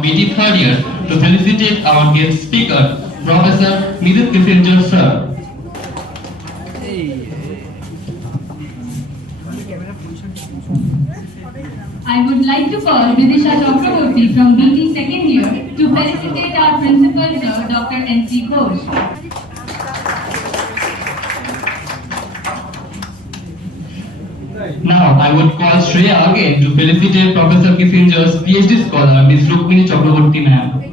BT third year to felicitate our guest speaker, Professor Meidad sir. I would like to call Vidisha Chakraborty from BT second year to felicitate our principal, sir, Dr. N.C. Ghosh. Now I would call Shreya again to felicitate Professor Kissinger's PhD scholar, Ms. Rukmini Chakraborty ma'am.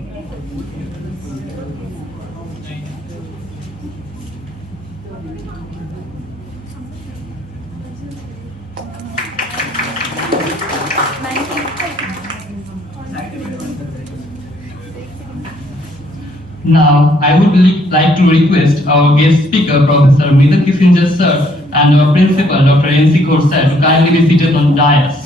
Now, I would like to request our guest speaker, Professor Meidad sir, and our principal, Dr. N.C. Ghosh sir, to kindly be seated on the dais.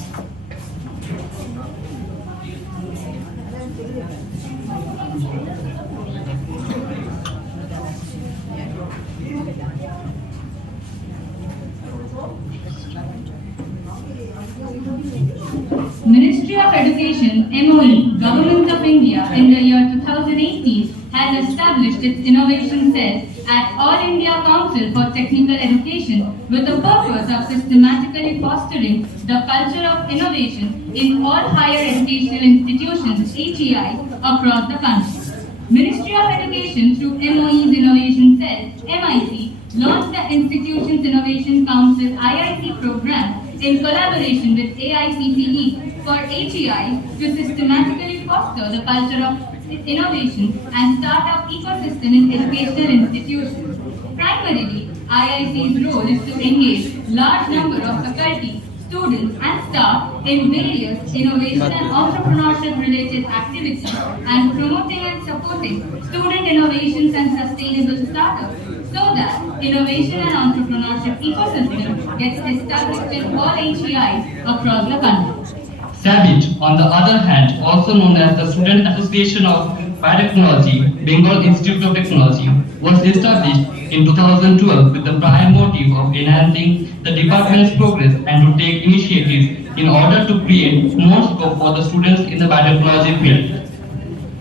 Ministry of Education, MOE, Government of India in the year 2018 has established its innovation cell at All India Council for Technical Education with the purpose of systematically fostering the culture of innovation in all higher educational institutions, HEI, across the country. Ministry of Education through MOE's Innovation Cell, MIC, launched the Institution's Innovation Council IIC program in collaboration with AICTE for HEI to systematically foster the culture of innovation and startup ecosystem in educational institutions. Primarily, IIC's role is to engage large number of faculty, students and staff in various innovation and entrepreneurship related activities and promoting and supporting student innovations and sustainable startups so that innovation and entrepreneurship ecosystem gets established in all HEIs across the country. Sabbit, on the other hand, also known as the Student Association of Biotechnology, Bengal Institute of Technology, was established in 2012 with the prime motive of enhancing the department's progress and to take initiatives in order to create more scope for the students in the biotechnology field.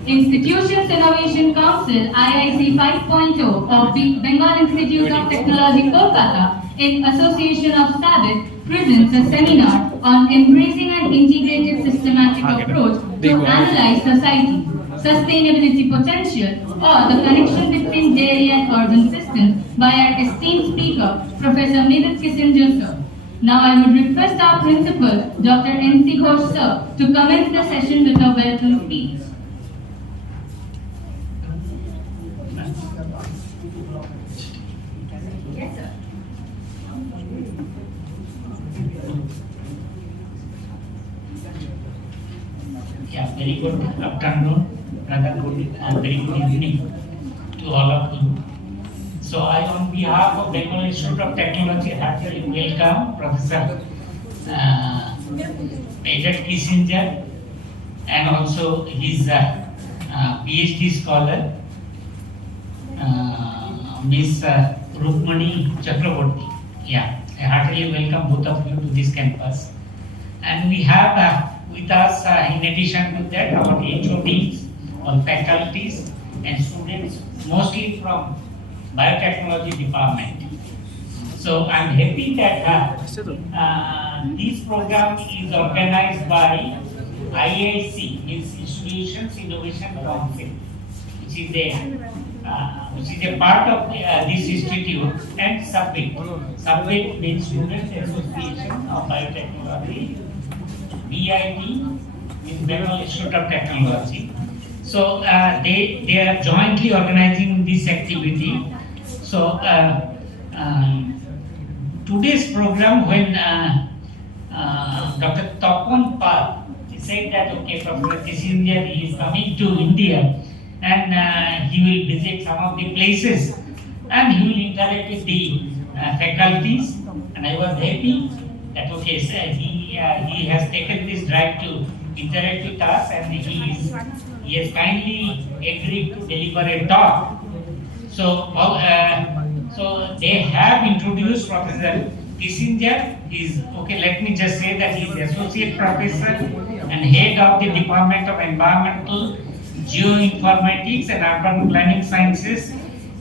Institutions Innovation Council IIC 5.0 of the Bengal Institute of Technology, KOLKATA, in association of Sabbit, presents a seminar on embracing an integrated systematic approach to analyze society, sustainability potential, or the connection between dairy and urban systems by our esteemed speaker, Professor Meidad sir. Now I would request our principal, Dr. N.C. Ghosh sir, to commence the session with a welcome speech. Yes, sir. Yeah, very good afternoon, rather good and very good evening to all of you. So I, on behalf of Bengal Institute of Technology, heartily welcome Professor Meidad Kissinger and also his PhD scholar, Miss Rukmini Chakraborty. Yeah, I heartily welcome both of you to this campus. And we have with us, in addition to that, our HODs, all faculties and students, mostly from biotechnology department. So I'm happy that this program is organized by IIC, means Institutions Innovation Council, which is a part of this institute, and Sabbit. Sabbit means Student Association of Biotechnology. BIT is Bengal Institute of Technology. So they are jointly organizing this activity. So today's program, when Dr. Tapon Pal said that okay, Professor Kissinger is coming to India and he will visit some of the places and he will interact with the faculties, and I was happy that okay, so he has taken this drive to interact with us, and he has kindly agreed to deliver a talk. So so they have introduced Professor Kissinger. He's okay. Let me just say that he is associate professor and head of the Department of Environmental Geoinformatics and Urban Planning Sciences,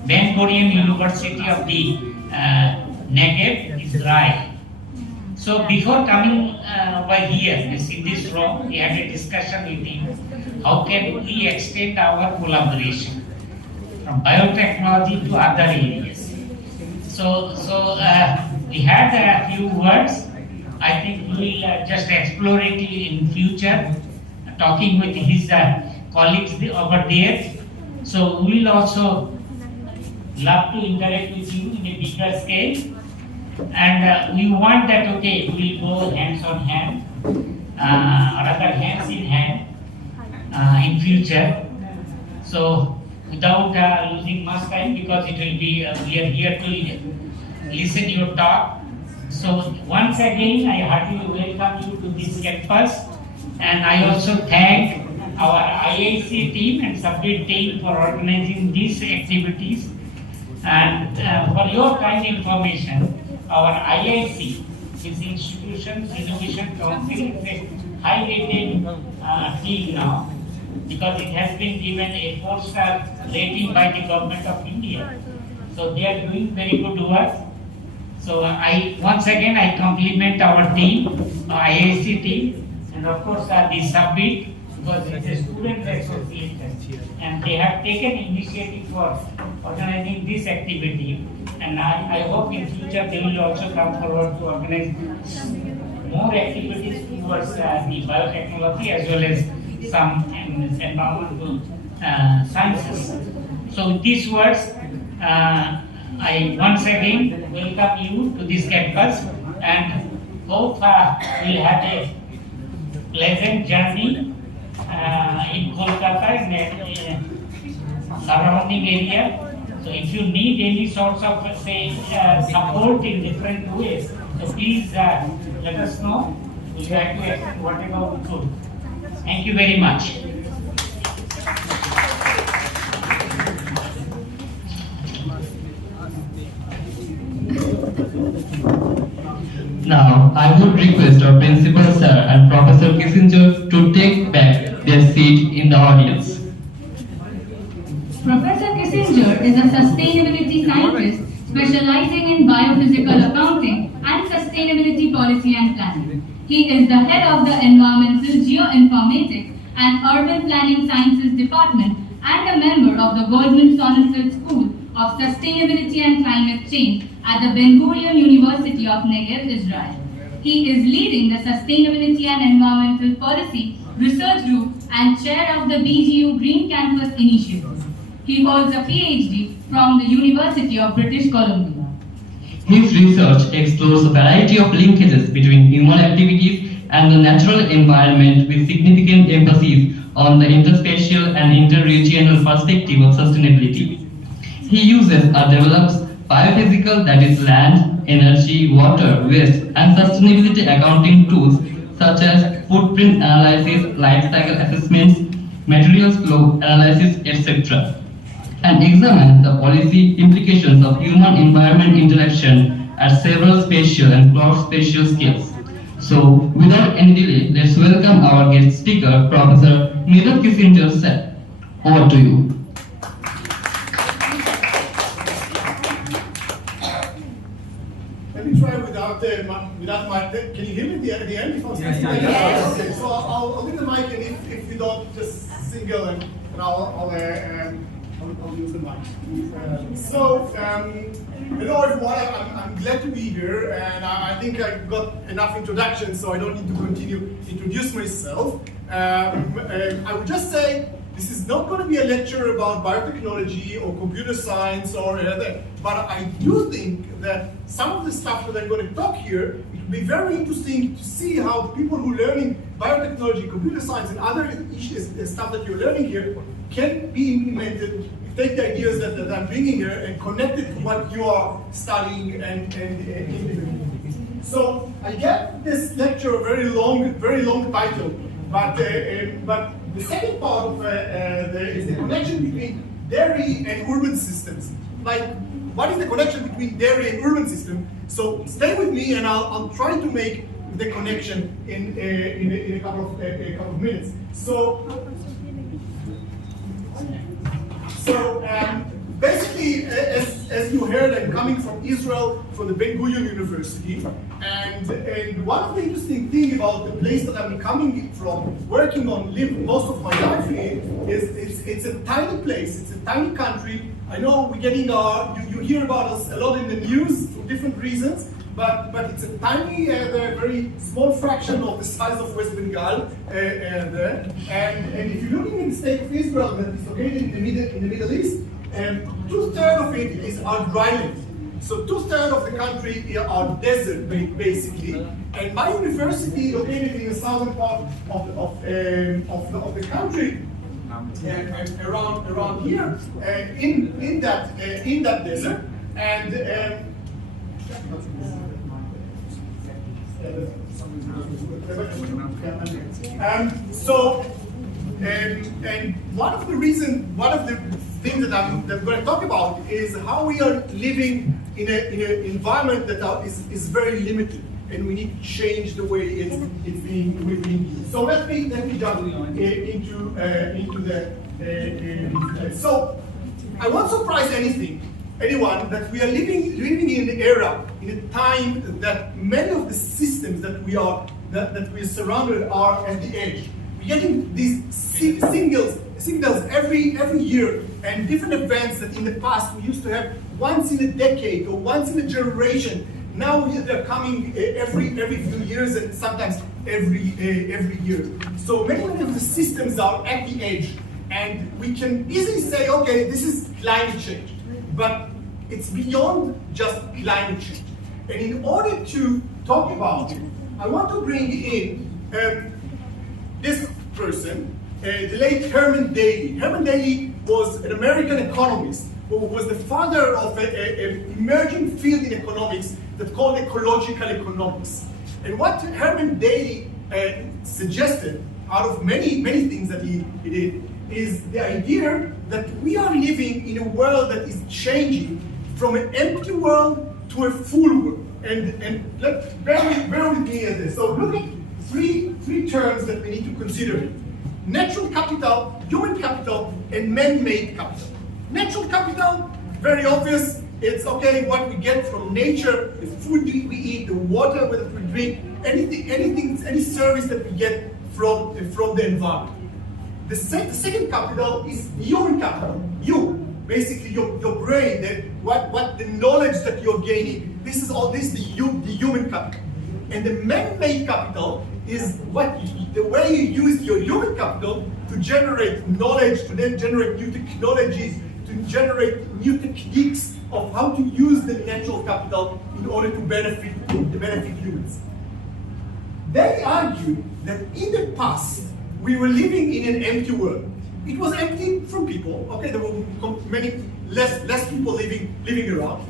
Ben-Gurion University of the Negev, Israel. So before coming over here, in this room, we had a discussion with him. How can we extend our collaboration from biotechnology to other areas? So we had a few words. I think we will just explore it in future, talking with his colleagues over there. So we will also love to interact with you in a bigger scale. And we want that, okay, we will go hands on hand, or rather hands in hand in future. So without losing much time, because it will be, we are here to listen your talk. So once again, I heartily welcome you to this campus, and I also thank our IIC team and Sabbit team for organizing these activities. And for your kind information, our IIC, this Institutions Innovation Council, is a high-rated team now, because it has been given a 4-star rating by the Government of India. So they are doing very good work. So once again I compliment our team, IIC team, and of course the Sabbit, because it's a student association, and they have taken initiative for organizing this activity. And I hope in future they will also come forward to organize more activities towards the biotechnology as well as some environmental sciences. So with these words, I once again welcome you to this campus, and hope we'll have a pleasant journey in Kolkata, in surrounding area. So if you need any sorts of, say, support in different ways, so please let us know. We'll try to extend whatever we could. Thank you very much. Now, I would request our Principal Sir and Professor Kissinger to take back their seat in the audience. Professor Kissinger is a sustainability scientist specializing in biophysical accounting and sustainability policy and planning. He is the head of the Environmental Geoinformatics and Urban Planning Sciences Department and a member of the Goldman Sonnenfeld School of Sustainability and Climate Change at the Ben-Gurion University of Negev, Israel. He is leading the Sustainability and Environmental Policy Research Group and chair of the BGU Green Campus Initiative. He holds a PhD from the University of British Columbia. His research explores a variety of linkages between human activities and the natural environment, with significant emphasis on the interspatial and interregional perspective of sustainability. He uses or develops biophysical, that is land, energy, water, waste, and sustainability accounting tools such as footprint analysis, life cycle assessments, materials flow analysis, etc., and examines the policy implications of human-environment interaction at several spatial and cross-spatial scales. So, without any delay, let's welcome our guest speaker, Professor Meidad Kissinger, sir. Over to you. Let me try without my. Can you hear me at the end? Yes. Okay, so I'll leave the mic, and if you don't, just single, and I'll use the mic. Hello everyone. I'm glad to be here, and I think I got enough introduction, so I don't need to continue introduce myself. I would just say this is not going to be a lecture about biotechnology or computer science or anything, but I do think that some of the stuff that I'm going to talk here, it will be very interesting to see how people who are learning biotechnology, computer science, and other issues, stuff that you're learning here can be implemented. Take the ideas that I'm bringing here and connect it to what you are studying and implementing. So I gave this lecture a very long title, but the second part of is the connection between dairy and urban systems. Like, what is the connection between dairy and urban system? So stay with me, and I'll try to make the connection in a couple of minutes. So basically, as you heard, I'm coming from Israel, from the Ben-Gurion University, and one of the interesting things about the place that I'm coming from, working on, live most of my life in, is it's a tiny place, it's a tiny country. I know we're getting you hear about us a lot in the news for different reasons, but it's a tiny, very small fraction of the size of West Bengal there. And if you're looking at the state of Israel that is located in the Middle East, 2/3 of it is our dry land. So 2/3 of the country are desert, basically. And my university, located in the southern part of the country, around here, in that desert, and one of the things that I'm going to talk about is how we are living in an environment that is very limited, and we need to change the way it's being used. So let me jump into the. So I won't surprise anyone that we are living in an era, in a time that many of the systems that we are surrounded are at the edge. We're getting these signals every year, and different events that in the past we used to have once in a decade or once in a generation. Now they're coming every few years, and sometimes every year. So many of the systems are at the edge, and we can easily say, okay, this is climate change, but it's beyond just climate change. And in order to talk about it, I want to bring in this person, the late Herman Daly. Herman Daly was an American economist who was the father of an emerging field in economics that's called ecological economics. And what Herman Daly suggested, out of many things that he did, is the idea that we are living in a world that is changing from an empty world to a full world. And bear with me at this. So look at three terms that we need to consider: natural capital, human capital, and man-made capital. Natural capital, very obvious. It's okay what we get from nature, the food we eat, the water that we drink, any service that we get from the environment. The second capital is human capital. Basically your brain, the knowledge that you're gaining. This is the human capital. And the man-made capital is the way you use your human capital to generate knowledge, to then generate new technologies, to generate new techniques of how to use the natural capital in order to benefit humans. They argue that in the past, we were living in an empty world. It was empty from people. Okay, there were many less people living around,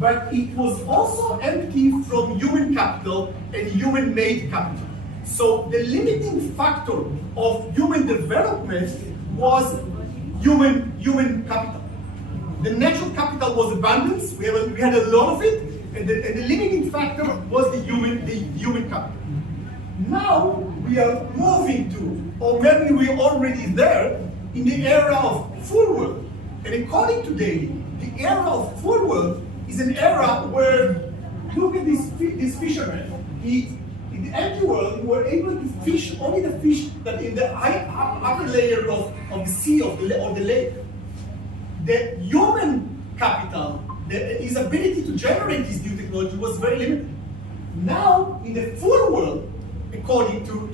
but it was also empty from human capital and human-made capital. So the limiting factor of human development was human capital. The natural capital was abundance. We had a lot of it, and the limiting factor was the human capital. Now we are moving to, or maybe we're already there, in the era of full world. And according to Daly, the era of full world is an era where, look at this fisherman. In the empty world, we were able to fish only the fish that in the upper layer of the sea or the lake. The human capital, his ability to generate this new technology was very limited. Now, in the full world, according to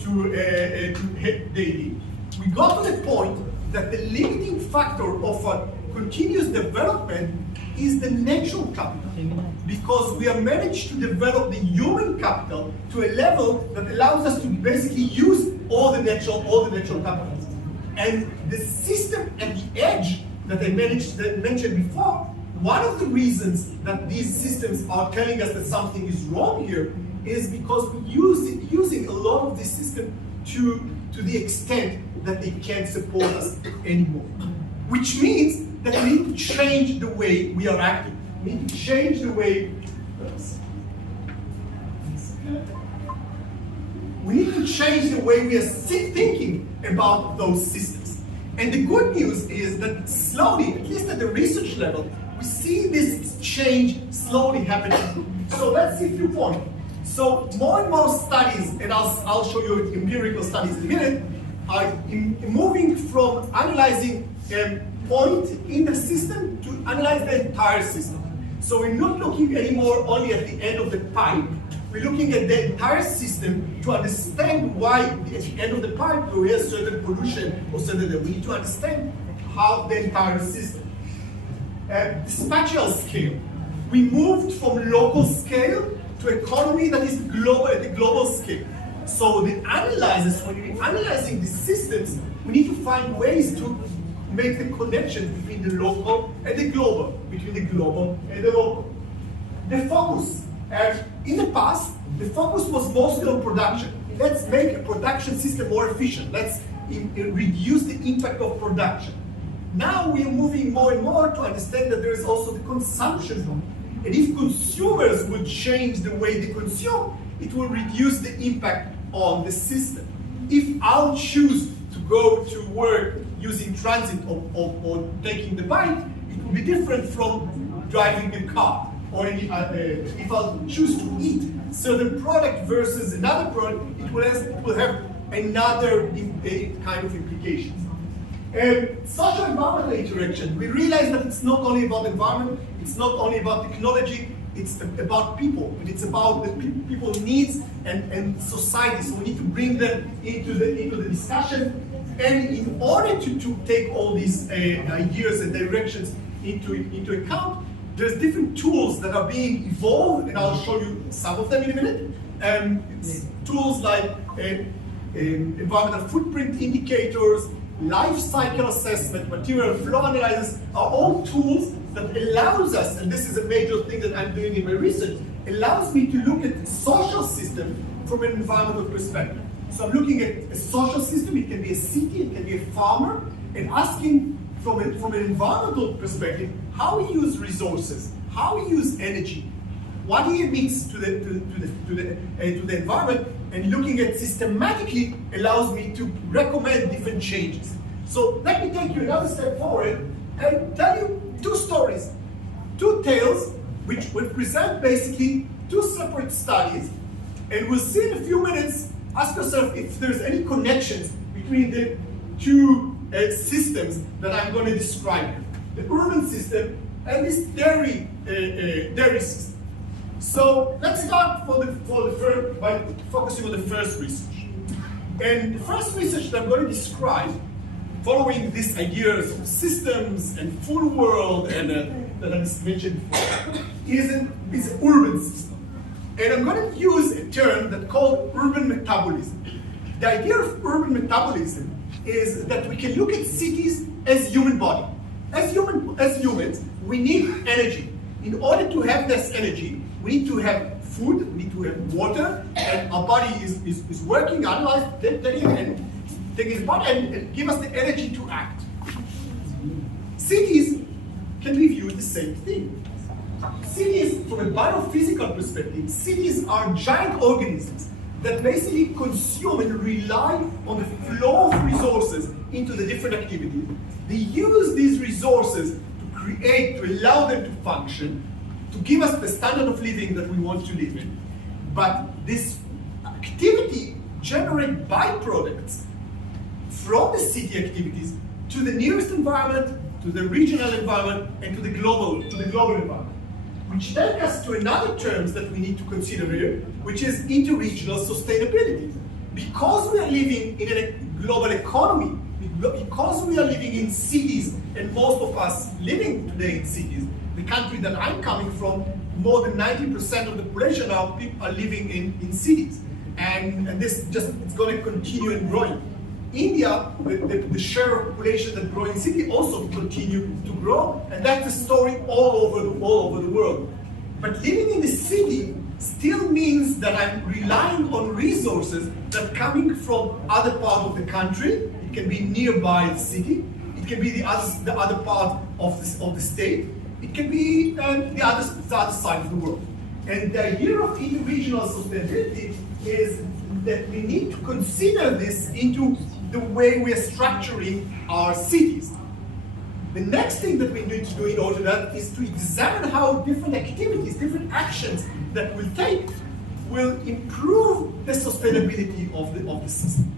Daly, we got to the point that the limiting factor of continuous development is the natural capital, because we have managed to develop the human capital to a level that allows us to basically use all the natural capital. And the system at the edge that I mentioned before, one of the reasons that these systems are telling us that something is wrong here is because we're using a lot of this system to the extent that they can't support us anymore. Which means that we need to change the way we are acting. We need to change the way we need to change the way we are thinking about those systems. And the good news is that slowly, at least at the research level, we see this change slowly happening. So let's see a few points. So more and more studies, and I'll show you empirical studies in a minute, are moving from analyzing a point in the system to analyze the entire system. So we're not looking anymore only at the end of the pipe. We're looking at the entire system to understand why at the end of the pipe there is certain pollution or certain. We need to understand how the entire system. The spatial scale. We moved from local scale to economy that is global at the global scale. So the analyzers, when we're analyzing the systems, we need to find ways to make the connection between the local and the global, between the global and the local. The focus. In the past, the focus was mostly on production. Let's make a production system more efficient. Let's reduce the impact of production. Now we are moving more and more to understand that there is also the consumption zone. And if consumers would change the way they consume, it will reduce the impact on the system. If I'll choose to go to work using transit or taking the bike, it will be different from driving the car. Or if I'll choose to eat certain product versus another product, it will have another kind of implications. Social environmental interaction, we realize that it's not only about environment, it's not only about technology, it's about people, and it's about the people's needs and society. So we need to bring them into the discussion. And in order to take all these ideas and directions into account, there's different tools that are being evolved, and I'll show you some of them in a minute. It's tools like environmental footprint indicators, life cycle assessment, material flow analysis are all tools that allows us, and this is a major thing that I'm doing in my research, allows me to look at the social system from an environmental perspective. So I'm looking at a social system, it can be a city, it can be a farmer, and asking from an environmental perspective, how we use resources, how we use energy, what he emits to the environment, and looking at systematically allows me to recommend different changes. So let me take you another step forward and tell you two stories, two tales, which will present basically two separate studies, and we'll see in a few minutes. Ask yourself if there's any connections between the two systems that I'm going to describe here. The urban system and this dairy system. So let's start by focusing on the first research. And the first research that I'm going to describe, following these ideas of systems and full world and that I mentioned before, is an urban system. And I'm going to use a term that's called urban metabolism. The idea of urban metabolism is that we can look at cities as human body. As humans, we need energy. In order to have this energy, we need to have food, we need to have water, and our body is working, otherwise taking its body and give us the energy to act. Cities can be viewed the same thing. Cities, from a biophysical perspective, cities are giant organisms that basically consume and rely on the flow of resources into the different activities. They use these resources to create, to allow them to function, to give us the standard of living that we want to live in. But this activity generates byproducts from the city activities to the nearest environment, to the regional environment, and to the global environment. Which take us to another terms that we need to consider here, which is interregional sustainability. Because we are living in a global economy, because we are living in cities, and most of us living today in cities, the country that I'm coming from, more than 90% of the population now people are living in cities. And this it's going to continue and growing. India, the share of population that grow in city also continue to grow, and that's a story all over the world. But living in the city still means that I'm relying on resources that are coming from other part of the country. It can be nearby the city. It can be the other part of the state. It can be the other side of the world. And the idea of interregional sustainability is that we need to consider this into the way we are structuring our cities. The next thing that we need to do in order to that is to examine how different activities, different actions that we'll take will improve the sustainability of the system.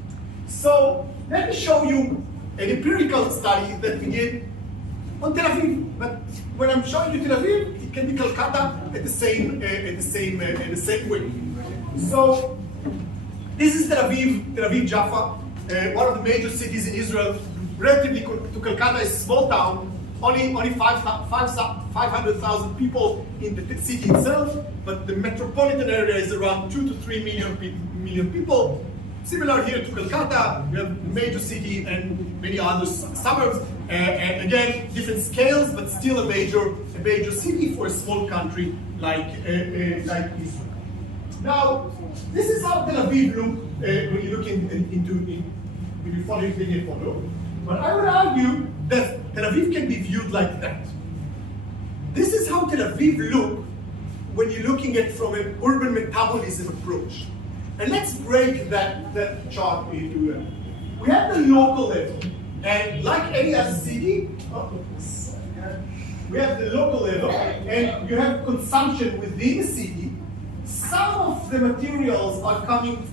So let me show you an empirical study that we did on Tel Aviv. But when I'm showing you Tel Aviv, it can be Kolkata at the same way. So this is Tel Aviv Jaffa, one of the major cities in Israel. Relatively to Kolkata, is a small town, only 500,000 people in the city itself, but the metropolitan area is around 2 to 3 million people. Similar here to Kolkata, we have a major city and many other suburbs. And again, different scales, but still a major city for a small country like Israel. Now, this is how Tel Aviv look when you look when you follow the photo. But I would argue that Tel Aviv can be viewed like that. This is how Tel Aviv look when you're looking at from an urban metabolism approach. And let's break that chart into we have the local level. And like any other city, we have the local level, and you have consumption within the city. Some of the materials are coming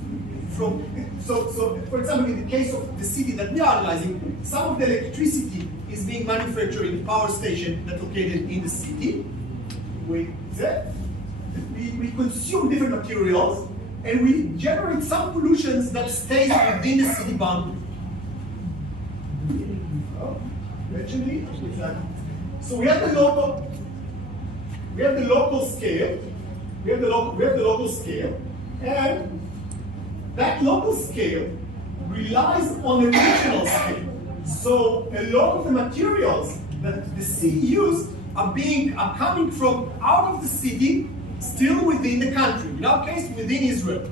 from, so for example, in the case of the city that we are analyzing, some of the electricity is being manufactured in the power station that's located in the city. We consume different materials, and we generate some pollutions that stays within the city boundary. Eventually, so we have the local scale. We have the local scale, and that local scale relies on the regional scale. So a lot of the materials that the city use are coming from out of the city, still within the country. In our case, within Israel.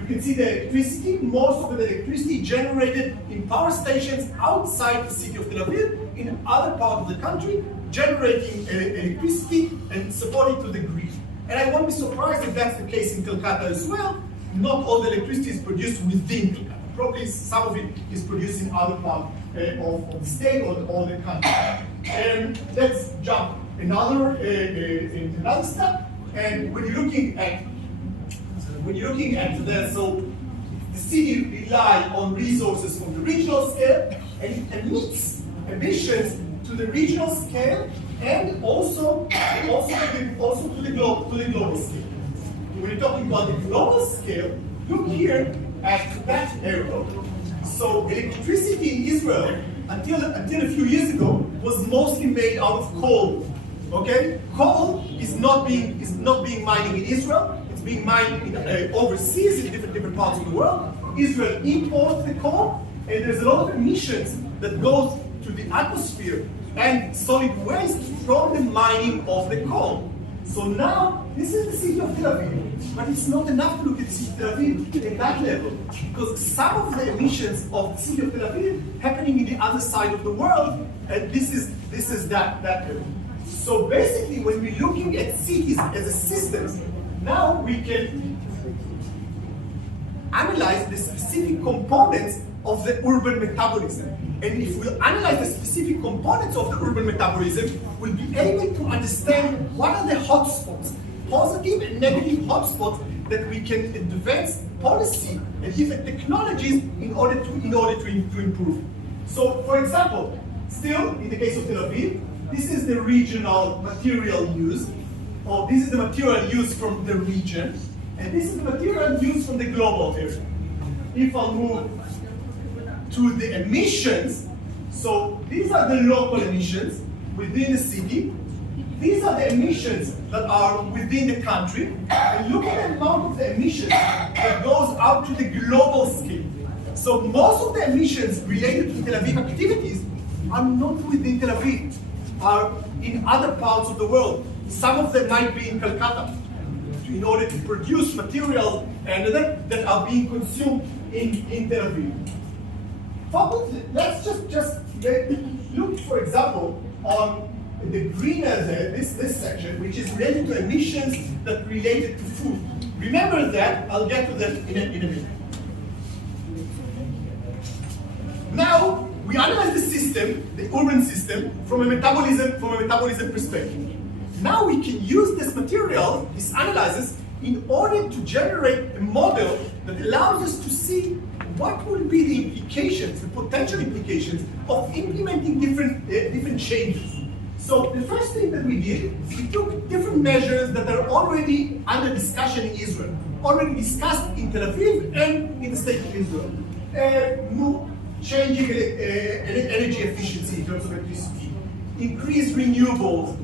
You can see the electricity, most of the electricity generated in power stations outside the city of Tel Aviv, in other parts of the country, generating electricity and supporting to the grid. And I won't be surprised if that's the case in Kolkata as well. Not all the electricity is produced within Kolkata. Probably some of it is produced in other parts of the state or the country. And let's jump another step. And when you're looking at that, so the city rely on resources from the regional scale, and it emits emissions to the regional scale, and also to the global scale. When you're talking about the global scale, look here at that arrow. So electricity in Israel, until a few years ago, was mostly made out of coal. Okay, coal is not being mined in Israel. It's being mined overseas in different parts of the world. Israel imports the coal, and there's a lot of emissions that goes to the atmosphere and solid waste from the mining of the coal. So now, this is the city of Tel Aviv, but it's not enough to look at the city of Tel Aviv at that level, because some of the emissions of the city of Tel Aviv happening in the other side of the world, and this is that level. So basically, when we're looking at cities as a systems, now we can analyze the specific components of the urban metabolism. And if we analyze the specific components of the urban metabolism, we'll be able to understand what are the hotspots, positive and negative hotspots, that we can advance policy and different technologies in order to improve. So, for example, still in the case of Tel Aviv, this is the regional material used, or this is the material used from the region, and this is the material used from the global area. If I move to the emissions, so these are the local emissions within the city. These are the emissions that are within the country. And look at the amount of the emissions that goes out to the global scale. So most of the emissions related to Tel Aviv activities are not within Tel Aviv, are in other parts of the world. Some of them might be in Kolkata, in order to produce materials and that are being consumed in Tel Aviv. Let's just look, for example, on the green this section, which is related to emissions that related to food. Remember that, I'll get to that in a minute. Now we analyze the system, the urban system, from a metabolism perspective. Now we can use this material, this analysis, in order to generate a model that allows us to see what will be the implications, the potential implications of implementing different changes. So the first thing that we did, we took different measures that are already under discussion in Israel, already discussed in Tel Aviv and in the state of Israel. Changing energy efficiency in terms of electricity, increase renewables,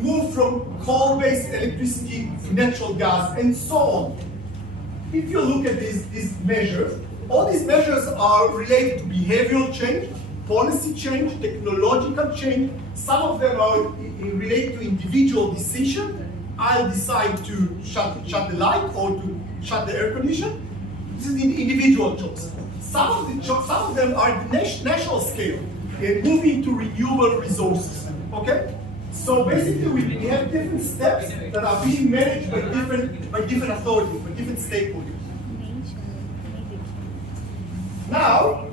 move from coal-based electricity to natural gas, and so on. If you look at these measures, all these measures are related to behavioral change, policy change, technological change. Some of them are related to individual decision. I'll decide to shut the light or to shut the air conditioner. This is the individual choice. Some of them are at national scale, moving to renewable resources. Okay, so basically we have different steps that are being managed by different authorities, by different stakeholders. Now,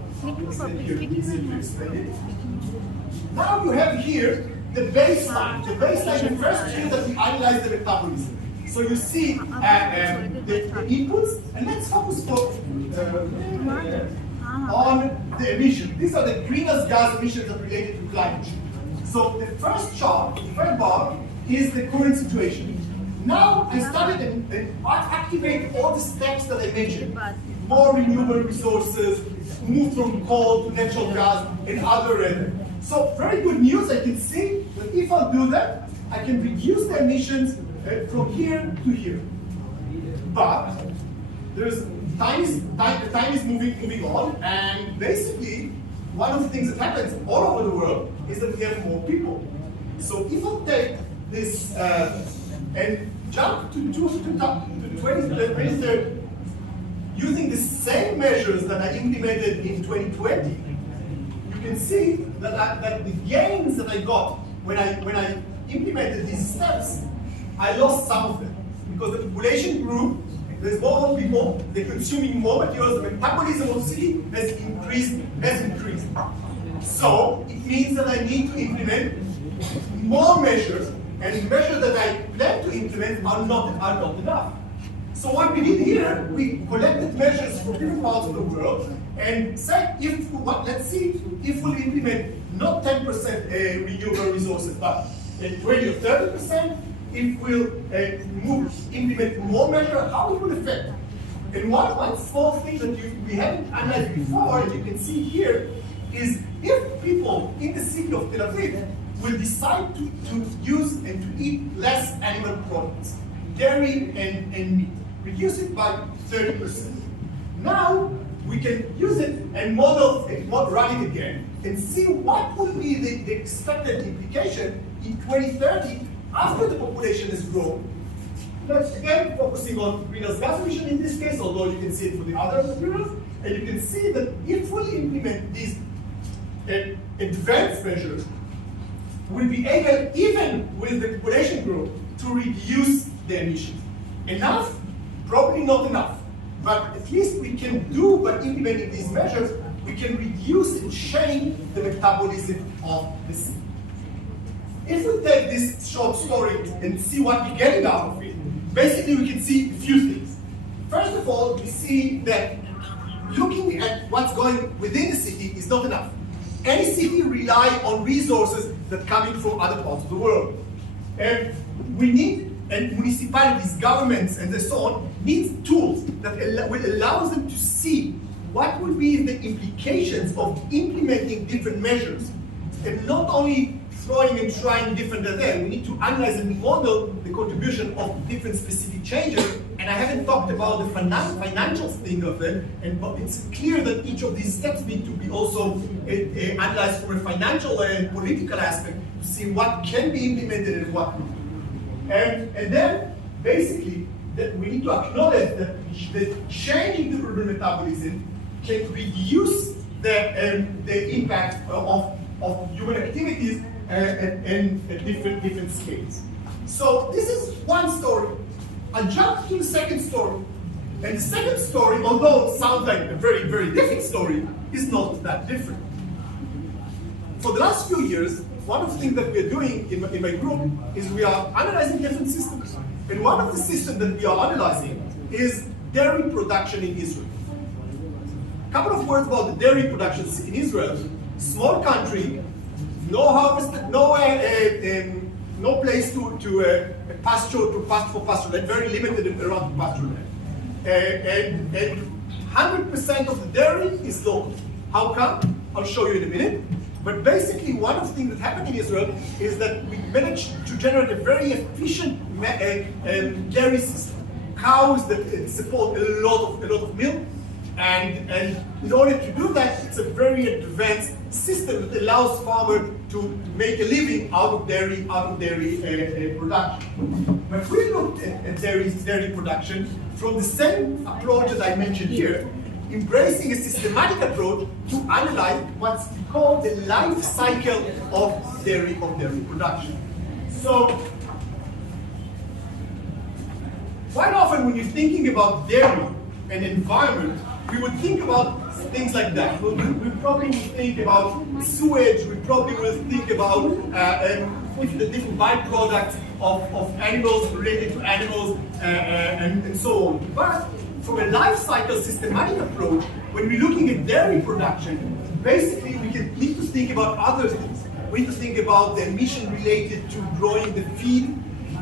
now you have here the baseline. The baseline, the first thing that we analyze the metabolism. So you see the inputs, and let's focus on the emissions. These are the greenhouse gas emissions that are related to climate change. So the first chart, the first bar, is the current situation. Now I started and activate all the steps that I mentioned. More renewable resources, move from coal to natural gas, and other. So very good news, I can see that if I do that, I can reduce the emissions from here to here. But there's time is moving on, and basically one of the things that happens all over the world is that we have more people. So if I take this and jump to 2030, using the same measures that I implemented in 2020, you can see that the gains that I got when I implemented these steps, I lost some of them because the population grew. There's more people, they're consuming more materials, the metabolism of city has increased. So it means that I need to implement more measures, and the measures that I plan to implement are not enough. So what we did here, we collected measures from different parts of the world and said, let's see if we'll implement not 10% renewable resources, but 20 or 30%. If we'll implement more measures, how it will affect. And one small thing that we haven't analyzed before, and you can see here, is if people in the city of Tel Aviv will decide to use and to eat less animal products, dairy and meat, reduce it by 30%. Now we can use it and run it again and see what will be the expected implication in 2030 after the population has grown. That's again focusing on greenhouse gas emission in this case, although you can see it for the other materials, and you can see that if we implement these advanced measures, we'll be able, even with the population growth, to reduce the emissions. Enough? Probably not enough. But at least we can do, by implementing these measures, we can reduce and change the metabolism of the city. If we take this short story and see what we're getting out of it, basically we can see a few things. First of all, we see that looking at what's going within the city is not enough. Any city relies on resources that come in from other parts of the world. And we need, and municipalities, governments, and so on, need tools that will allow them to see what will be the implications of implementing different measures. And not only throwing and trying different there. We need to analyze and model the contribution of different specific changes. And I haven't talked about the financial thing of it, but it's clear that each of these steps need to be also analyzed from a financial and political aspect to see what can be implemented and what not. And then, basically, that we need to acknowledge that the change in the urban metabolism can reduce the impact of human activities at different scales. So this is one story. I jump to the second story. And the second story, although it sounds like a very, very different story, is not that different. For the last few years, one of the things that we are doing in my group is we are analyzing different systems. And one of the systems that we are analyzing is dairy production in Israel. A couple of words about the dairy production in Israel. Small country, no harvest, no place to pasture for pasture land, very limited around pasture land. And 100% of the dairy is local. How come? I'll show you in a minute. But basically, one of the things that happened in Israel is that we managed to generate a very efficient dairy system. Cows that support a lot of milk, and in order to do that, it's a very advanced system that allows farmers to make a living out of dairy production. But we looked at dairy production from the same approach that I mentioned here, embracing a systematic approach to analyze what's called the life cycle of dairy production. So, quite often when you're thinking about dairy and environment, we would think about things like that. We probably would think about sewage, we probably would think about the different byproducts of animals related to animals and so on. But from a life cycle systematic approach, when we're looking at dairy production, basically we need to think about other things. We need to think about the emission related to growing the feed,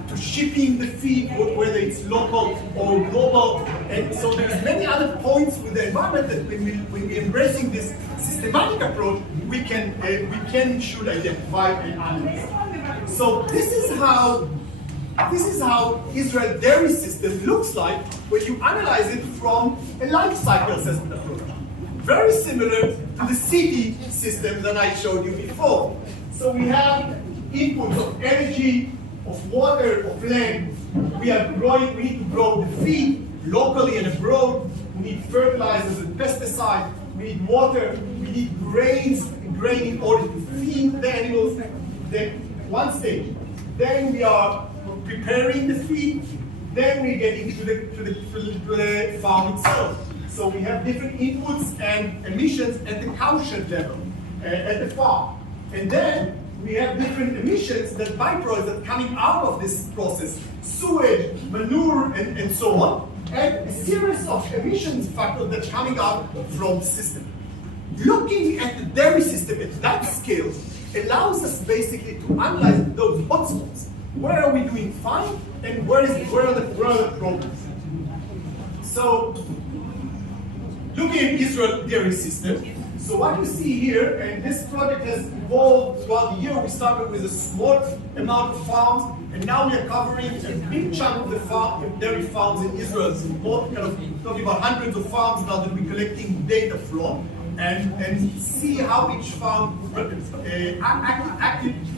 to shipping the feed, whether it's local or global. And so there's many other points with the environment that when we're embracing this systematic approach, we can should identify and analyze. So this is how Israel dairy system looks like when you analyze it from a life cycle assessment approach. Very similar to the city system that I showed you before. So we have inputs of energy, of water, of land. We need to grow the feed locally and abroad. We need fertilizers and pesticides. We need water. We need grain in order to feed the animals. Then one stage. Then we are preparing the feed. Then we get into the farm itself. So we have different inputs and emissions at the cowshed level, at the farm. And then we have different emissions, that byproducts that are coming out of this process, sewage, manure, and so on, and a series of emissions factors that are coming out from the system. Looking at the dairy system at that scale allows us basically to analyze those hotspots. Where are we doing fine, and where are the problems? So, looking at Israel dairy system, so what you see here, and this project has evolved throughout the year. We started with a small amount of farms, and now we are covering a big chunk of the dairy farms in Israel. So more kind of talking about hundreds of farms now that we're collecting data from, and see how each farm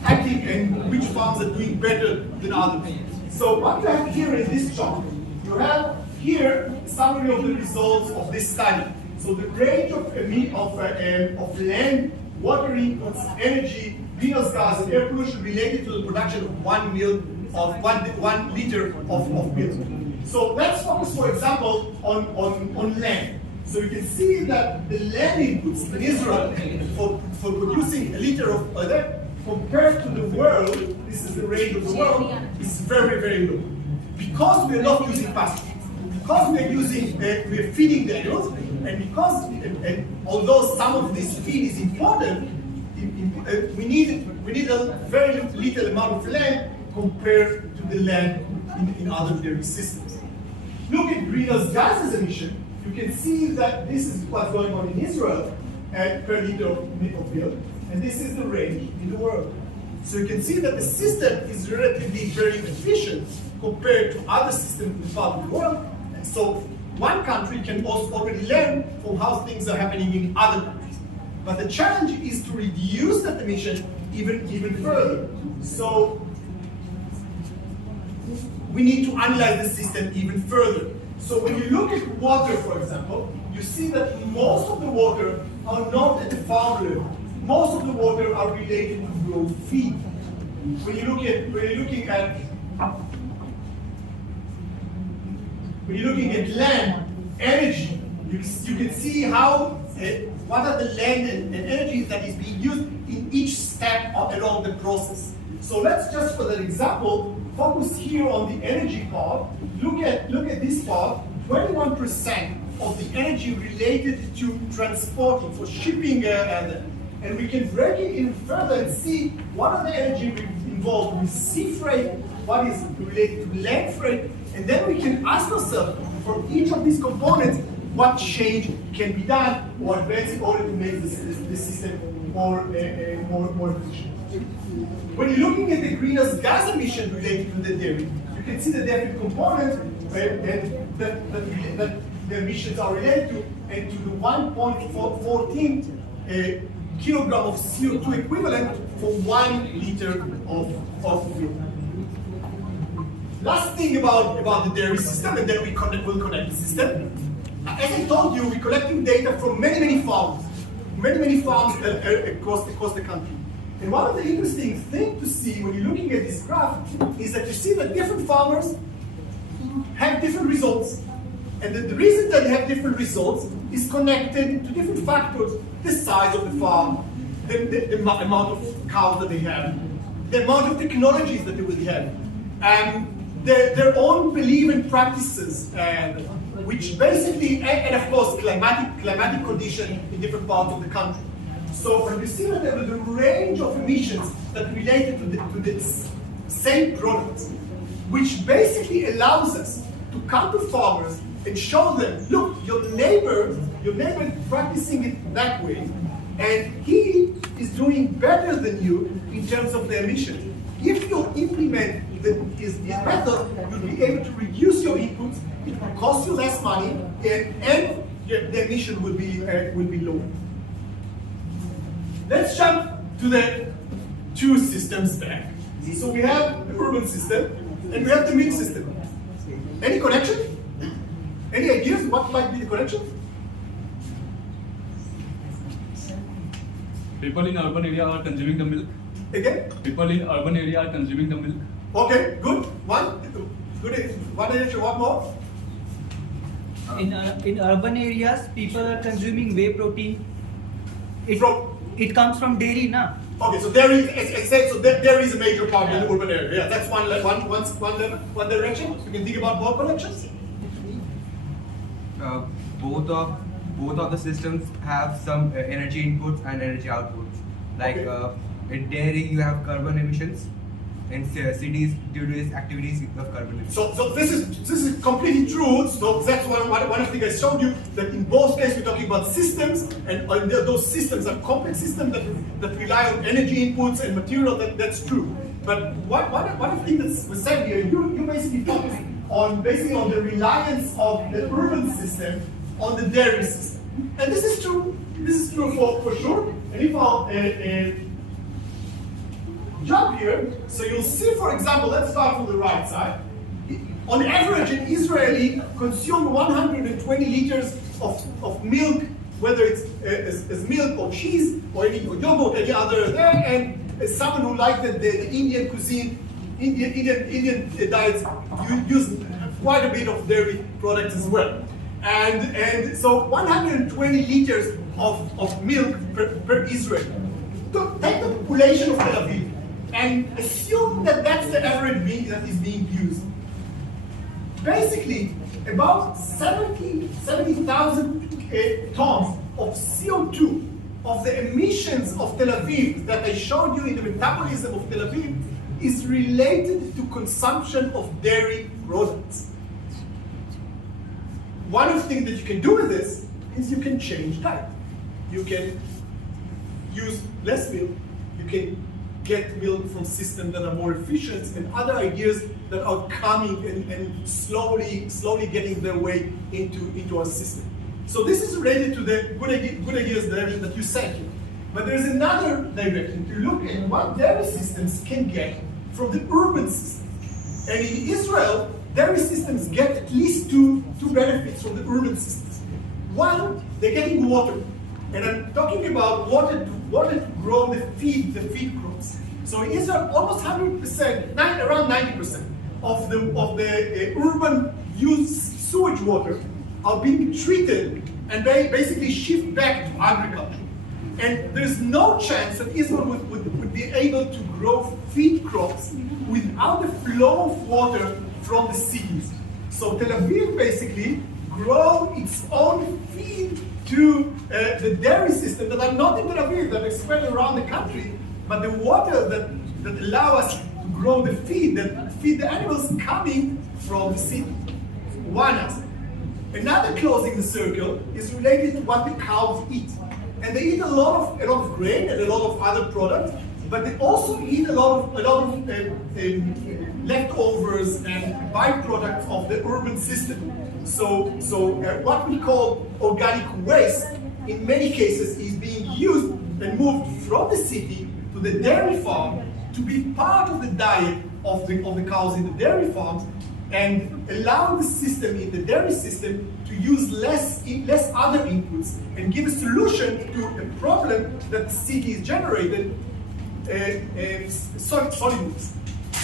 acting and which farms are doing better than others. So what you have here in this chart, you have here a summary of the results of this study. So the range of land, water inputs, energy, greenhouse gas, and air pollution related to the production of 1 liter of milk. So let's focus, for example, on land. So you can see that the land inputs in Israel for producing a liter of that compared to the world, this is the range of the world, is very, very low. Because we are not using pasture. Because we are feeding the animals, and although some of this feed is important, we need a very little amount of land compared to the land in other dairy systems. Look at greenhouse gases emission. You can see that this is what's going on in Israel per liter of milk, and this is the range in the world. So you can see that the system is relatively very efficient compared to other systems in part of the world. So one country can also already learn from how things are happening in other countries. But the challenge is to reduce that emission even further. So we need to analyze the system even further. So when you look at water, for example, you see that most of the water are not at the farm level. Most of the water are related to grow feed. When you're looking at land, energy. You can see how what are the land and energy that is being used in each step along the process. So let's just, for that example, focus here on the energy part. Look at this part. 21% of the energy related to transporting, for shipping, and we can break it in further and see what are the energy involved with sea freight, what is related to land freight, and then we can ask ourselves for each of these components what change can be done or advance in order to make the system more efficient. When you're looking at the greenhouse gas emission related to the dairy, you can see the different components that the emissions are related to, and to the 1.14 kilogram of CO2 equivalent for 1 liter of milk. Last thing about the dairy system, and then we'll connect the system. As I told you, we're collecting data from many farms across the country. And one of the interesting things to see when you're looking at this graph is that you see that different farmers have different results. And the reason that they have different results is connected to different factors: the size of the farm, the amount of cows that they have, the amount of technologies that they will have, and their own belief and practices, which basically, and of course, climatic condition in different parts of the country. So when you see that there is a range of emissions that related to the same products, which basically allows us to come to farmers and show them, look, your neighbor is practicing it that way, and he is doing better than you in terms of the emissions. If you implement his method, you'll be able to reduce your inputs, it will cost you less money, and the emission will be lower. Let's jump to the two systems back. So we have the urban system, and we have the milk system. Any connection? Any ideas what might be the connection? People in urban area are consuming the milk. Again? People in urban area are consuming the milk. Okay, good. One more? In urban areas, people are consuming whey protein. It comes from dairy, na? Okay, so dairy, as I said, so dairy is a major part in the urban area. Yeah, that's one direction. You can think about more connections. Both of the systems have some energy inputs and energy outputs. Like in dairy, you have carbon emissions. In cities, due to its activities, you have carbon emissions. So this is completely true. So that's one of the things I showed you, that in both cases we're talking about systems, and those systems are complex systems that rely on energy inputs and material. That's true. But one of the things that was said here, you basically focus on the reliance of the urban system on the dairy system, and this is true. This is true for sure. And if I'll jump here, so you'll see, for example, let's start from the right side. On average, an Israeli consumes 120 liters of milk, whether it's as milk or cheese or yogurt, any other there. And as someone who likes the Indian cuisine, Indian diets, you use quite a bit of dairy products as well. And so 120 liters of milk per Israeli. So take the population of Tel Aviv and assume that that's the average mean that is being used. Basically, about 70,000 tons of CO2 of the emissions of Tel Aviv that I showed you in the metabolism of Tel Aviv is related to consumption of dairy products. One of the things that you can do with this is you can change diet. You can use less milk. You can get milk from systems that are more efficient, and other ideas that are coming and slowly getting their way into our system. So this is related to the good ideas direction that you said here. But there's another direction to look at what dairy systems can get from the urban system. And in Israel, dairy systems get at least two benefits from the urban systems. One, they're getting water. And I'm talking about water to grow the feed crops. So in Israel, almost 100%, around 90% of the urban used sewage water are being treated and they basically shift back to agriculture. And there's no chance that Israel would be able to grow feed crops without the flow of water from the cities. So Tel Aviv basically grow its own feed to the dairy system that are not in Tel Aviv, that are spread around the country, but the water that allow us to grow the feed, that feed the animals coming from the city. One aspect. Another closing the circle is related to what the cows eat. And they eat a lot of grain and a lot of other products, but they also eat a lot of leftovers and byproducts of the urban system. So what we call organic waste, in many cases, is being used and moved from the city to the dairy farm to be part of the diet of the cows in the dairy farms, and allow the system in the dairy system to use less other inputs and give a solution to a problem that the city is generated, solid waste.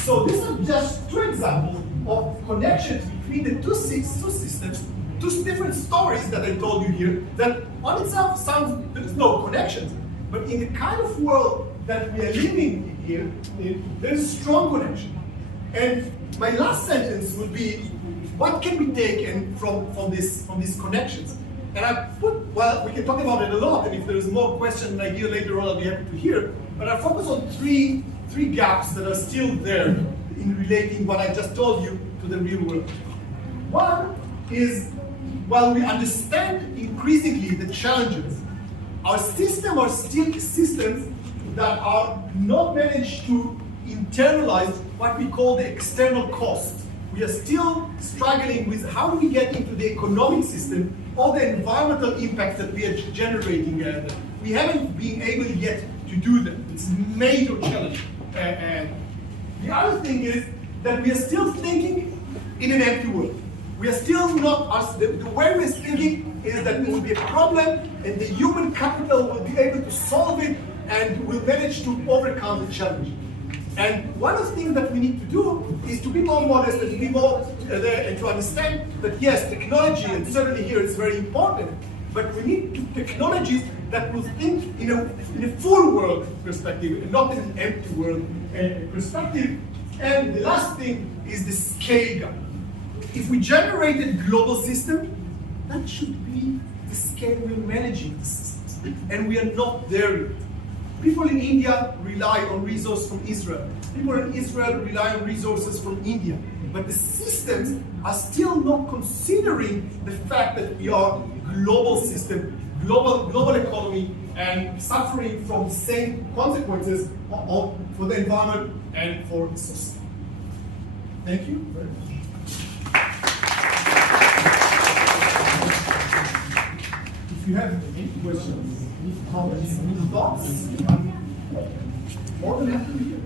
So these are just two examples of connections between the two systems, two different stories that I told you here, that on itself sounds, there is no connections. But in the kind of world that we are living in here, there is a strong connection. And my last sentence would be, what can be taken from these connections? And I put, well, we can talk about it a lot, and if there is more questions and idea later on, I'll be happy to hear. But I focus on three gaps that are still there in relating what I just told you to the real world. One is, while we understand increasingly the challenges, our systems are still systems that are not managed to internalize what we call the external cost. We are still struggling with how do we get into the economic system all the environmental impacts that we are generating. We haven't been able yet to do that. It's a major challenge. The other thing is that we are still thinking in an empty world. We are still not, the way we're thinking is that there will be a problem and the human capital will be able to solve it and will manage to overcome the challenge. And one of the things that we need to do is to be more modest and to be more there and to understand that yes, technology, and certainly here it's very important, but we need technologies that will think in a full world perspective and not in an empty world perspective. And the last thing is the scale gap. If we generate a global system, that should be the scale we're managing the systems. And we are not there yet. People in India rely on resources from Israel. People in Israel rely on resources from India. But the systems are still not considering the fact that we are a global system, global economy, and suffering from the same consequences for the environment and for the society. Thank you very much. If you have any questions, any comments, any thoughts, I'm more than happy to hear.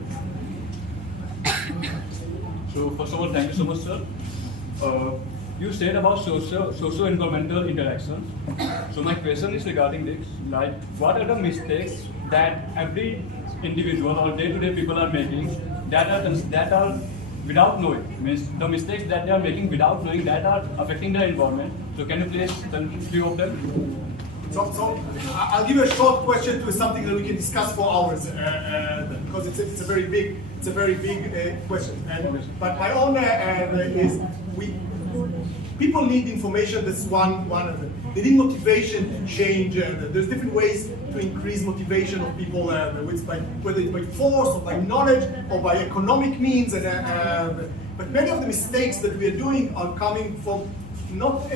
So first of all, thank you so much, sir. You said about socio-environmental interactions. So my question is regarding this, like what are the mistakes that every individual or day-to-day people are making that are without knowing, means the mistakes that they are making without knowing that are affecting the environment. So can you please tell me a few of them? So I'll give you a short question to something that we can discuss for hours because it's a very big question. But my own is people need information. That's one of them. They need motivation to change. There's different ways to increase motivation of people, whether it's by force or by knowledge or by economic means. But many of the mistakes that we are doing are coming from not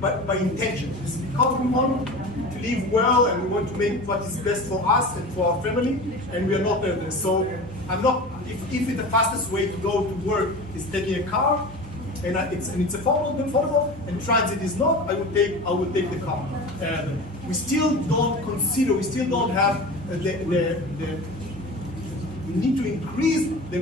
by intention. It's because we want to live well and we want to make what is best for us and for our family, and we are not there. So I'm not. If the fastest way to go to work is taking a car, and it's affordable, and transit is not, I would take the car. We still don't consider. We still don't have we need to increase the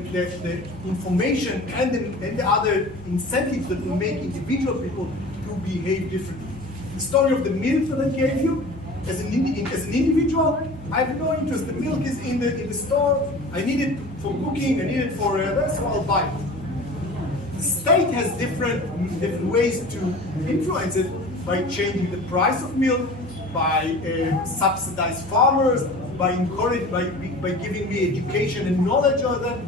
information and the other incentives that will make individual people to behave differently. The story of the milk that I gave you, as an individual, I have no interest. The milk is in the store. I need it for cooking. I need it for that, so I'll buy it. the state has different ways to influence it by changing the price of milk, by subsidized farmers, by giving me education and knowledge of that.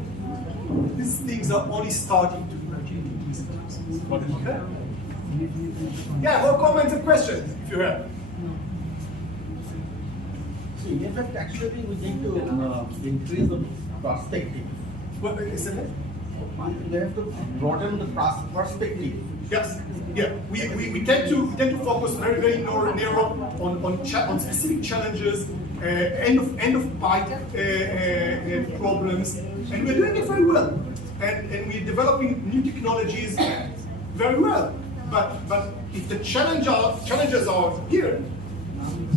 These things are only starting to emerge in these times. Okay? Yeah, more comments and questions if you have. See, in fact, actually, we need to increase the perspective. What is it? They have to broaden the perspective. Yes, yeah. We tend to focus very narrow on specific challenges, end of pipe problems, and we're doing it very well. And we're developing new technologies very well. But if the challenges are here,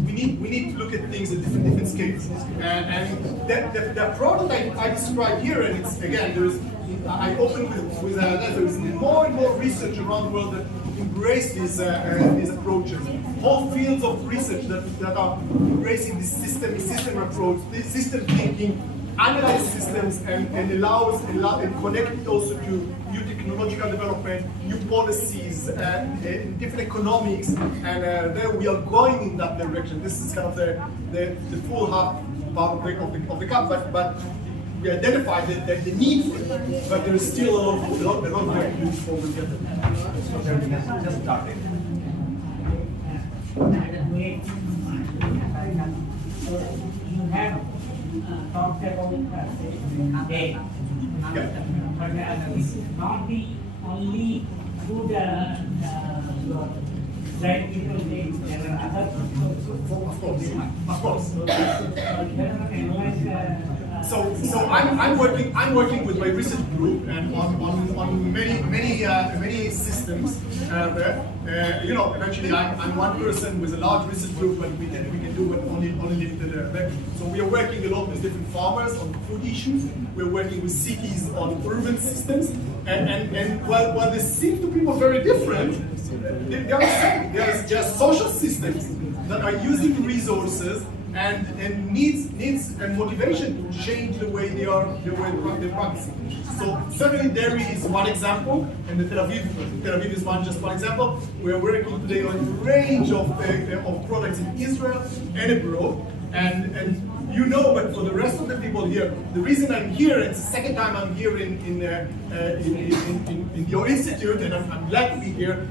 we need to look at things at different scales. And the approach that I described here, and it's again I open with that there is more and more research around the world that embrace these approaches. Whole fields of research that are embracing this system approach, this system thinking, analyze systems and allows and connect also to new technological development, new policies, and different economics, and there we are going in that direction. This is kind of the full half part of the cup, but we identified the need for it, but there is still a lot of work to do before we get it. Just started. You have talked about A, but this is not the only good right people think there are other Of course. So I'm working with my research group and on many systems. Eventually I'm one person with a large research group, but we can do it only limited. So we are working a lot with different farmers on food issues. We're working with cities on urban systems, and while they seem to be very different, they are the same. They are just social systems that are using resources and needs and motivation to change the way they're practicing. So certainly dairy is one example, and the Tel Aviv is just one example. We are working today on a range of products in Israel and abroad, and but for the rest of the people here, the reason I'm here, it's the second time I'm here in your institute, and I'm glad to be here,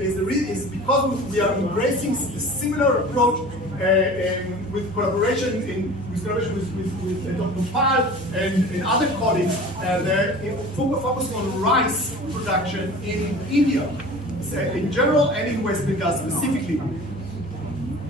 is because we are embracing a similar approach with collaboration with Dr. Pal and other colleagues, focusing on rice production in India, in general, and in West Bengal specifically.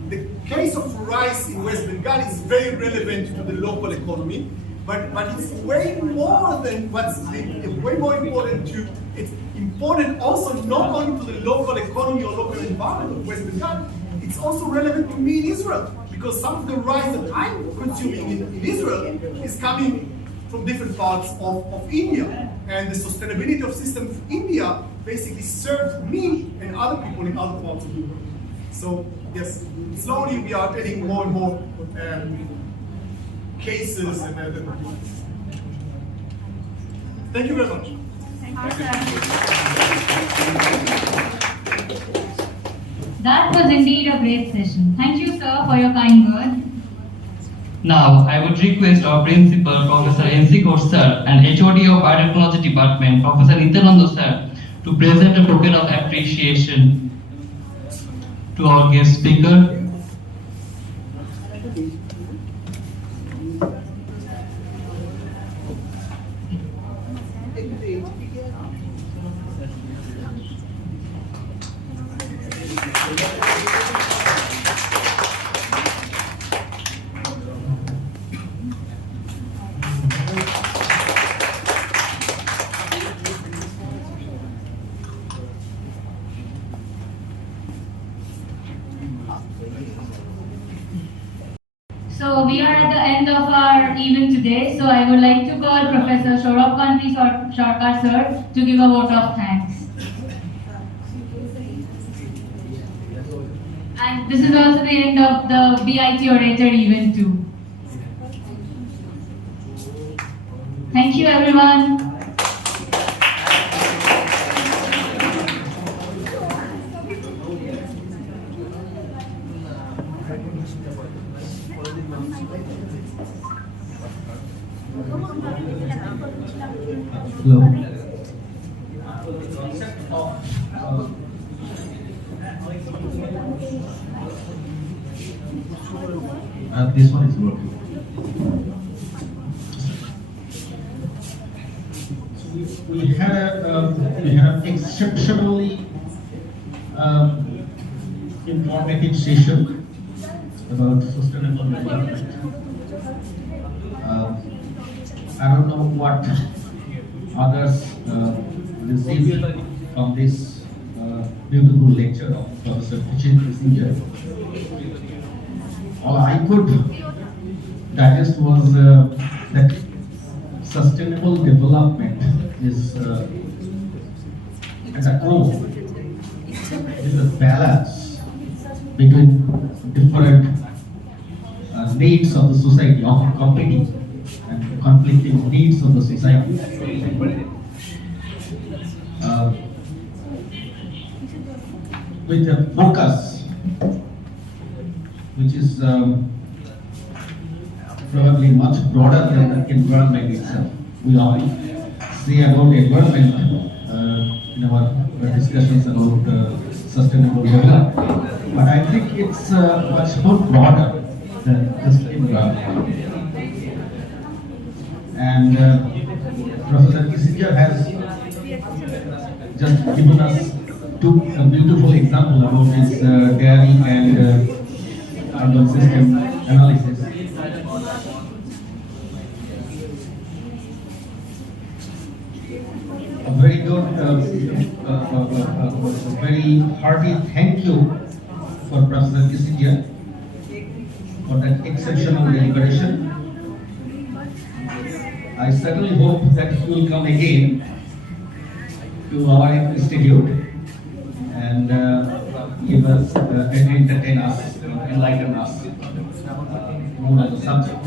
The case of rice in West Bengal is very relevant to the local economy, but it's way more than way more important to. It's important also not only to the local economy or local environment of West Bengal. It's also relevant to me in Israel, because some of the rice that I'm consuming in Israel is coming from different parts of India, and the sustainability of systems in India basically serves me and other people in other parts of the world. So yes, slowly we are getting more and more cases. Thank you very much. That was indeed a great session. Thank you, sir, for your kind word. Now, I would request our principal, Professor N.C. Ghosh sir, and HOD of Biotechnology Department, Professor Nityananda sir, to present a token of appreciation to our guest speaker. So we are at the end of our event today. So I would like to call Professor Saurabh Sarkar sir to give a vote of thanks. And this is also the end of the BIT Orator event too. Thank you, everyone. concept of this one is working. We had an exceptionally informative session about sustainable development. I don't know what others received from this beautiful lecture of Professor Kissinger. All I could digest was that sustainable development is at the core, is a balance between different needs of the society, often competing and conflicting needs of the society. With a focus which is probably much broader than the environment itself. We all say about environment in our discussions about sustainable development, but I think it's much more broader than just environment. And Professor Kissinger has just given us two beautiful examples about his dairy and urban system analysis. A very good, very hearty thank you for Professor Kissinger for that exceptional deliberation. I certainly hope that he will come again to our institute and give us, entertain us, enlighten us more on the subject.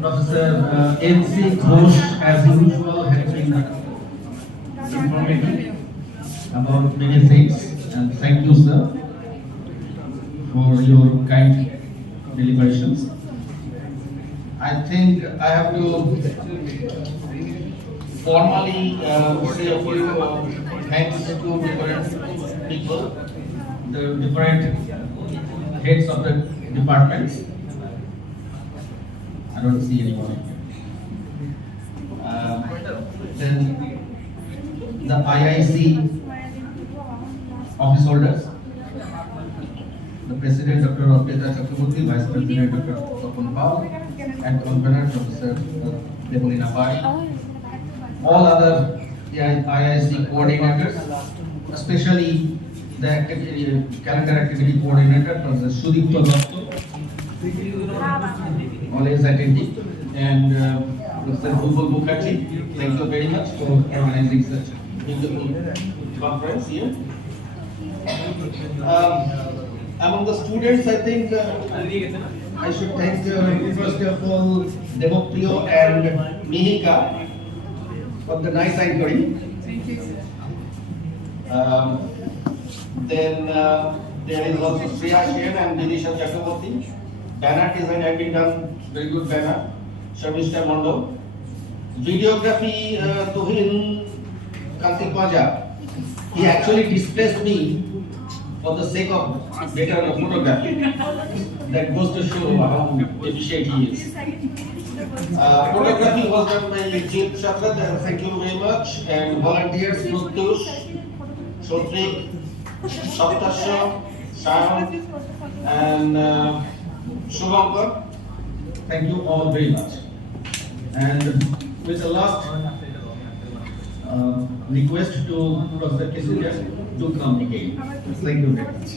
Professor N.C. Ghosh, as usual, has been informative about many things, and thank you, sir, for your kind deliberations. I think I have to formally say a few thanks to different people, the different heads of the departments. I don't see anyone. Then the IIC office holders, the President Dr. Meidad, Vice President Dr. Paul, and Convener Professor Debolina Pai, all other IIC coordinators, especially the calendar activity coordinator, Professor Sudipto Dotto, always attending, and Professor Bulbul Mukherjee, thank you very much for organizing such a beautiful conference here. Among the students, I think I should thank first of all Dept and Mihika for the nice anchoring. Then there is also Shreya Shen and Dinisha Chakraborty. Banner design has been done, very good banner. Sharmishta Mondo. Videography, Tuhin Kantikwaja. He actually distressed me for the sake of better photography. That goes to show how efficient he is. Photography was done by Jit Chakrat, and thank you very much. And volunteers, Rutush, Shotrik, Saptasha, Sam, and Shubhankar. Thank you all very much. And with the last request to Professor Kissinger to come again. Thank you very much.